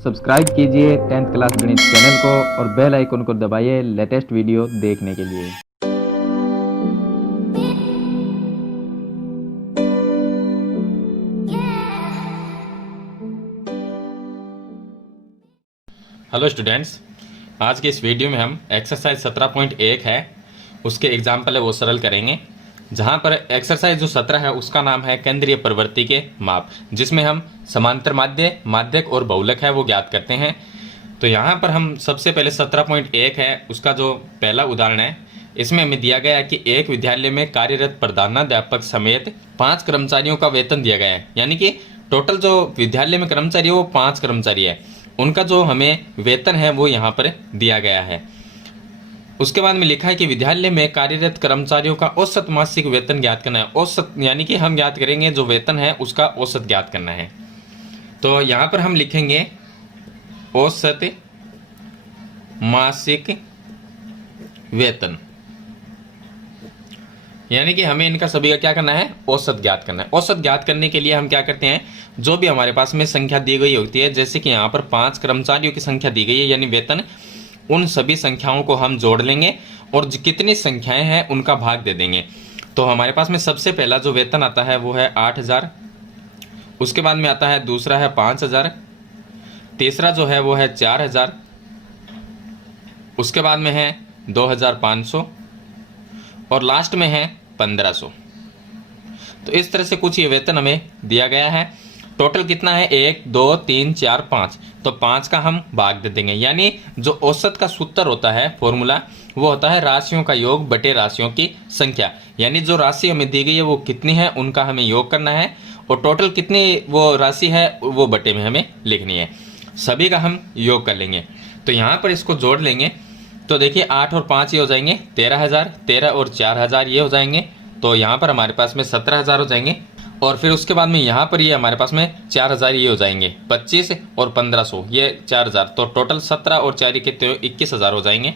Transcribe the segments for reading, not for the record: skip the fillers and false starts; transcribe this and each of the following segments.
Subscribe कीजिए 10th class गणित channel को और बेल आइकन को दबाइए लेटेस्ट वीडियो देखने के लिए। हेलो स्टूडेंट्स, आज के इस वीडियो में हम एक्सरसाइज 17.1 है उसके एग्जाम्पल है वो सरल करेंगे। जहां पर एक्सरसाइज जो 17 है उसका नाम है केंद्रीय प्रवृत्ति के माप, जिसमें हम समांतर माध्य, माध्यक और बहुलक है वो ज्ञात करते हैं। तो यहाँ पर हम सबसे पहले 17.1 है उसका जो पहला उदाहरण है, इसमें हमें दिया गया है कि एक विद्यालय में कार्यरत प्रधानाध्यापक समेत 5 कर्मचारियों का वेतन दिया गया है। यानी कि टोटल जो विद्यालय में कर्मचारी है वो 5 कर्मचारी है, उनका जो हमें वेतन है वो यहाँ पर दिया गया है। उसके बाद में लिखा है कि विद्यालय में कार्यरत कर्मचारियों का औसत मासिक वेतन ज्ञात करना है। औसत यानी कि हम ज्ञात करेंगे जो वेतन है उसका औसत ज्ञात करना है। तो यहाँ पर हम लिखेंगे औसत मासिक वेतन, यानी कि हमें इनका सभी का क्या करना है, औसत ज्ञात करना है। औसत ज्ञात करने के लिए हम क्या करते हैं, जो भी हमारे पास में संख्या दी गई होती है, जैसे कि यहाँ पर 5 कर्मचारियों की संख्या दी गई है यानी वेतन, उन सभी संख्याओं को हम जोड़ लेंगे और कितनी संख्याएं हैं उनका भाग दे देंगे। तो हमारे पास में सबसे पहला जो वेतन आता है वो है 8000, उसके बाद में आता है दूसरा है 5000, तीसरा जो है वो है 4000, उसके बाद में है 2500 और लास्ट में है 1500। तो इस तरह से कुछ ये वेतन हमें दिया गया है। टोटल कितना है, 1 2 3 4 5, तो 5 का हम भाग दे देंगे। यानी जो औसत का सूत्र होता है, फॉर्मूला, वो होता है राशियों का योग बटे राशियों की संख्या। यानी जो राशि हमें दी गई है वो कितनी है उनका हमें योग करना है और टोटल कितनी वो राशि है वो बटे में हमें लिखनी है। सभी का हम योग कर लेंगे। तो यहाँ पर इसको जोड़ लेंगे तो देखिए 8 और 5 ये हो जाएंगे 13000, 13 और 4000 ये हो जाएंगे, तो यहाँ पर हमारे पास में 17000 हो जाएंगे। और फिर उसके बाद में यहाँ पर ये हमारे पास में 4000 ये हो जाएंगे, 25 और 1500 ये 4000, तो टोटल 17 और 4 कितने 21000 हो जाएंगे।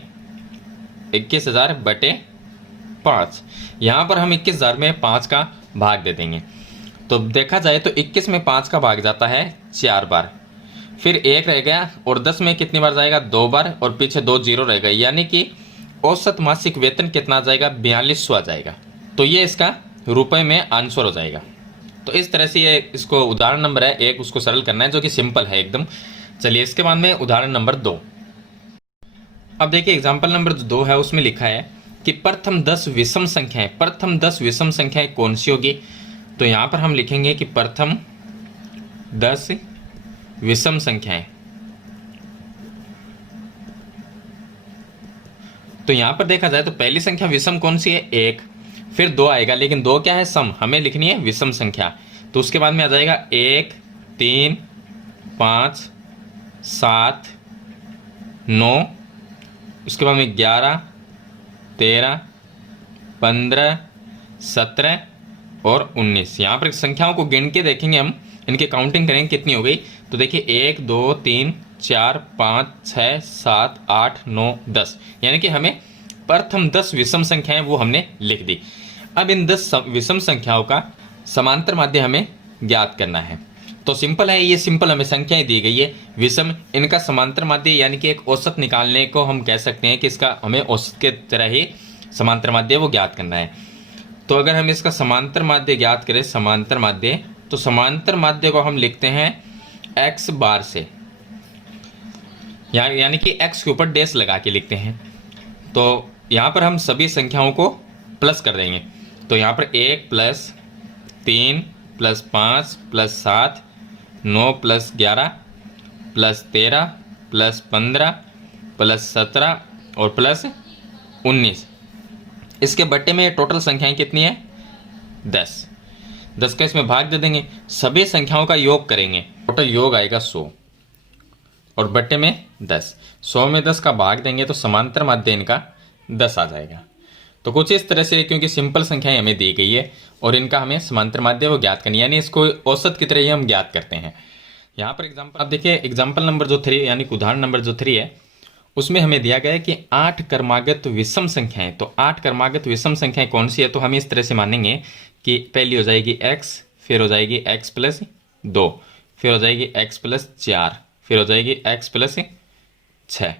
21000 बटे 5, यहाँ पर हम 21000 में 5 का भाग दे देंगे। तो देखा जाए तो 21 में 5 का भाग जाता है 4 बार, फिर 1 रह गया और 10 में कितनी बार जाएगा, 2 बार, और पीछे 2 जीरो रह गए। यानी कि औसत मासिक वेतन कितना आ जाएगा, 4200 आ जाएगा। तो ये इसका रुपए में आंसर हो जाएगा। तो इस तरह से ये इसको उदाहरण नंबर है 1 उसको सरल करना है जो कि सिंपल है एकदम। चलिए इसके बाद में उदाहरण नंबर 2। अब देखिए एग्जाम्पल नंबर 2 है, उसमें लिखा है कि प्रथम 10 विषम संख्याएं, प्रथम 10 विषम संख्याएं कौन सी होगी। तो यहाँ पर हम लिखेंगे कि प्रथम 10 विषम संख्याएं। तो यहां पर देखा जाए तो पहली संख्या विषम कौन सी है, 1, फिर 2 आएगा, लेकिन 2 क्या है, सम, हमें लिखनी है विषम संख्या। तो उसके बाद में आ जाएगा 1 3 5 7 9, उसके बाद में 11 13 15 17 और 19। यहाँ पर संख्याओं को गिन के देखेंगे हम, इनकी काउंटिंग करेंगे कितनी हो गई। तो देखिए 1 2 3 4 5 6 7 8 9 10, यानी कि हमें प्रथम 10 विषम संख्याएं वो हमने लिख दी। अब इन 10 विषम संख्याओं का समांतर माध्य हमें ज्ञात करना है। तो सिंपल है, ये सिंपल हमें संख्याएं दी गई है विषम, इनका समांतर माध्य यानी कि एक औसत निकालने को हम कह सकते हैं कि इसका हमें औसत के तरह ही समांतर माध्य वो ज्ञात करना है। तो अगर हम इसका समांतर माध्य ज्ञात करें, समांतर माध्य, तो समांतर माध्य को हम लिखते हैं x बार से, यानी कि x के ऊपर डैश लगा के लिखते हैं। तो यहाँ पर हम सभी संख्याओं को प्लस कर देंगे। तो यहाँ पर 1 + 3 + 5 + 7 9 + 11 + 13 + 15 + 17 और +19, इसके बट्टे में टोटल संख्याएं कितनी है, 10। 10 का इसमें भाग दे देंगे, सभी संख्याओं का योग करेंगे, टोटल योग आएगा 100 और बट्टे में 10। 100 में 10 का भाग देंगे तो समांतर माध्य इनका 10 आ जाएगा। तो कुछ इस तरह से, क्योंकि सिंपल संख्याएं हमें दी गई है और इनका हमें समांतर माध्य वो ज्ञात करनी, यानी इसको औसत की तरह ही हम ज्ञात करते हैं। यहाँ पर एग्जाम्पल, अब देखिए एग्जाम्पल नंबर जो 3 यानी उदाहरण नंबर जो 3 है, उसमें हमें दिया गया है कि 8 क्रमागत विषम संख्याएं। तो 8 क्रमागत विषम संख्याएं कौन सी है, तो हम इस तरह से मानेंगे कि पहली हो जाएगी x, फिर हो जाएगी x + 2, फिर हो जाएगी x + 4, फिर हो जाएगी x प्लस 6,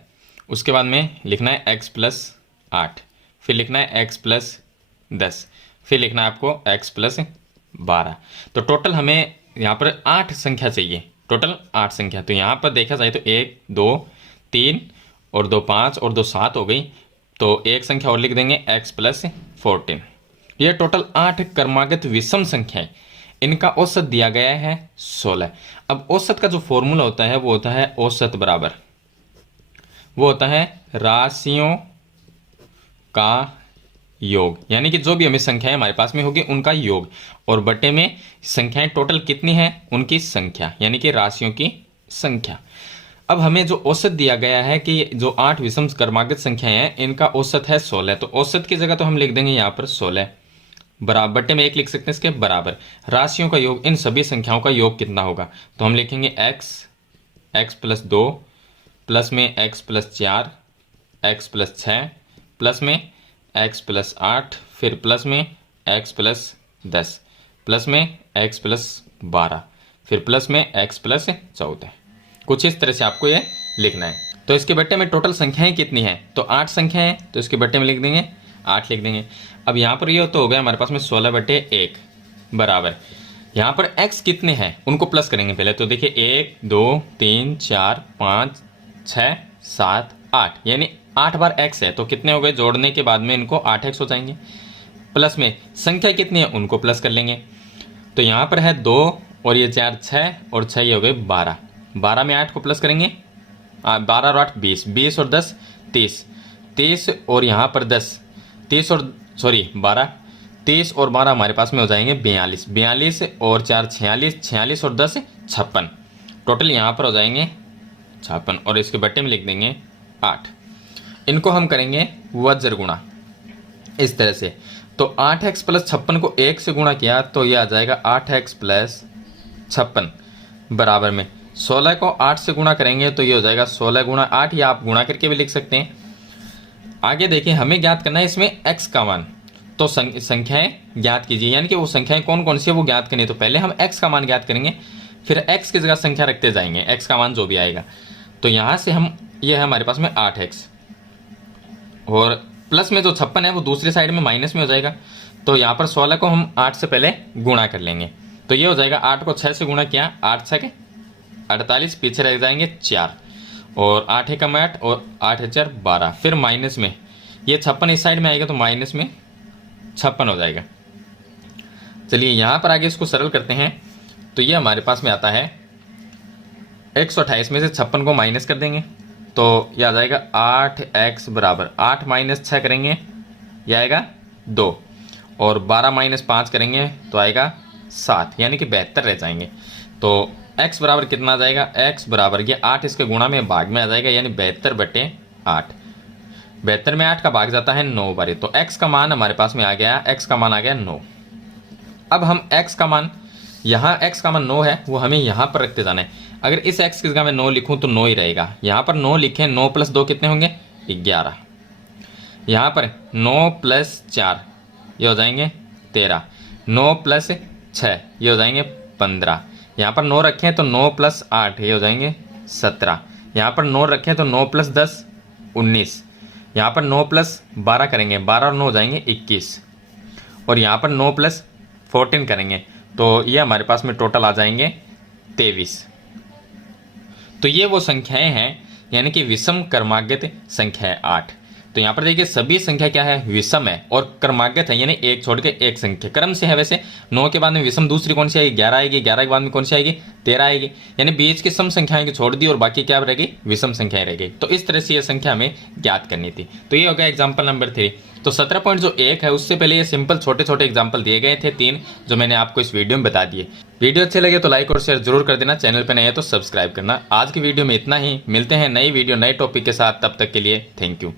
उसके बाद में लिखना है x प्लस 8, फिर लिखना है x प्लस 10, फिर लिखना है आपको x प्लस 12। तो टोटल हमें यहाँ पर 8 संख्या चाहिए, टोटल 8 संख्या। तो यहाँ पर देखा जाए तो 1 2 3 और 2 5 और 2 7 हो गई, तो एक संख्या और लिख देंगे x प्लस 14। ये टोटल 8 क्रमागत विषम संख्या है, इनका औसत दिया गया है 16। अब औसत का जो फॉर्मूला होता है वो होता है औसत बराबर, वो होता है राशियों का योग, यानी कि जो भी हमें संख्याएं हमारे पास में होगी उनका योग, और बटे में संख्याएं टोटल कितनी हैं उनकी संख्या, यानी कि राशियों की संख्या। अब हमें जो औसत दिया गया है कि जो 8 विषम क्रमागत संख्याएं हैं इनका औसत है 16, तो औसत की जगह तो हम लिख देंगे यहाँ पर 16 बराबर, बटे में 1 लिख सकते हैं इसके बराबर राशियों का योग, इन सभी संख्याओं का योग कितना होगा। तो हम लिखेंगे x प्लस 2 प्लस में x plus 4, x plus 6 plus में x प्लस 8, फिर प्लस में x प्लस 10 प्लस में x प्लस 12, फिर प्लस में x प्लस 14। कुछ इस तरह से आपको ये लिखना है। तो इसके बट्टे में टोटल संख्याएं कितनी हैं, तो 8 संख्याएं हैं, तो इसके बट्टे में लिख देंगे 8 लिख देंगे। अब यहाँ पर ये तो हो गया हमारे पास में 16 बटे 1 बराबर, यहाँ पर x कितने हैं उनको प्लस करेंगे पहले। तो देखिए 1 2 3 4 5 6 7 8, यानी 8 बार x है, तो कितने हो गए, जोड़ने के बाद में इनको 8x हो जाएंगे। प्लस में संख्या कितनी है उनको प्लस कर लेंगे, तो यहाँ पर है 2 और ये 4 6 और 6 ये हो गए 12, 12 में 8 को प्लस करेंगे, 12 और 8 20, 20 और 10 30, 30 और यहाँ पर 10 30 और 12, 30 और 12 हमारे पास में हो जाएंगे 42, 42 और 4 46, 46 और 10 56, टोटल यहाँ पर हो जाएंगे 56, और इसके बट्टे में लिख देंगे 8। इनको हम करेंगे वज्र गुणा इस तरह से, तो 8x प्लस 56 को 1 से गुणा किया तो ये आ जाएगा 8x प्लस 56 बराबर में 16 को 8 से गुणा करेंगे तो ये हो जाएगा 16 गुणा 8, या आप गुणा करके भी लिख सकते हैं। आगे देखिए हमें ज्ञात करना है इसमें x का मान, तो संख्याएं ज्ञात कीजिए, यानी कि वो संख्याएं कौन कौन सी है वो ज्ञात करनी है। तो पहले हम x का मान ज्ञात करेंगे, फिर x की जगह संख्या रखते जाएंगे, x का मान जो भी आएगा। तो यहाँ से हम ये है हमारे पास में 8x, और प्लस में जो 56 है वो दूसरी साइड में माइनस में हो जाएगा, तो यहाँ पर 16 को हम 8 से पहले गुणा कर लेंगे, तो ये हो जाएगा 8 को 6 से गुणा किया 8 6 48, पीछे रह जाएंगे 4, और 8 1 8 और 8 4 12, फिर माइनस में ये 56 इस साइड में आएगा तो माइनस में 56 हो जाएगा। चलिए यहाँ पर आगे इसको सरल करते हैं, तो ये हमारे पास में आता है 128 में से 56 को माइनस कर देंगे, तो यह आ जाएगा 8x बराबर 8 माइनस 6 करेंगे यह आएगा 2, और 12 माइनस 5 करेंगे तो आएगा 7, यानी कि 72 रह जाएंगे। तो x बराबर कितना आ जाएगा, x बराबर ये 8 इसके गुणा में भाग में आ जाएगा, यानी 72 बटे 8, 72 में 8 का भाग जाता है 9 बारी, तो x का मान हमारे पास में आ गया, x का मान आ गया 9। अब हम x का मान, यहाँ x का मान 9 है वो हमें यहाँ पर रखते जाना है। अगर इस x की जगह मैं 9 लिखूँ तो 9 ही रहेगा, यहाँ पर 9 लिखें, 9 प्लस 2 कितने होंगे 11, यहाँ पर 9 प्लस 4 ये हो जाएंगे 13, 9 प्लस 6 ये हो जाएंगे 15, यहाँ पर 9 रखें तो 9 प्लस 8 ये हो जाएंगे 17, यहाँ पर 9 रखें तो 9 प्लस 10 19, यहाँ पर 9 प्लस 12 करेंगे, 12 और 9 हो जाएंगे 21, और यहाँ पर 9 प्लस 14 करेंगे तो ये हमारे पास में टोटल आ जाएंगे 23। तो ये वो संख्याएं हैं, यानी कि विषम क्रमागत संख्या है 8। तो यहाँ पर देखिए सभी संख्या क्या है, विषम है और क्रमागत है, यानी एक छोड़ के एक संख्या क्रम से है। वैसे 9 के बाद में विषम दूसरी कौन सी आएगी, 11 आएगी, 11 के बाद में कौन सी आएगी, 13 आएगी, यानी बीच की सम संख्याएं छोड़ दी और बाकी क्या रहेगी, विषम संख्याएं रहेगी। तो इस तरह से यह संख्या हमें ज्ञात करनी थी। तो ये हो गया एग्जाम्पल नंबर 3। तो 17.1 है उससे पहले ये सिंपल छोटे छोटे एग्जाम्पल दिए गए थे 3, जो मैंने आपको इस वीडियो में बता दिए। वीडियो अच्छे लगे तो लाइक और शेयर जरूर कर देना, चैनल पर नए है तो सब्सक्राइब करना। आज की वीडियो में इतना ही, मिलते हैं नई वीडियो नए टॉपिक के साथ, तब तक के लिए थैंक यू।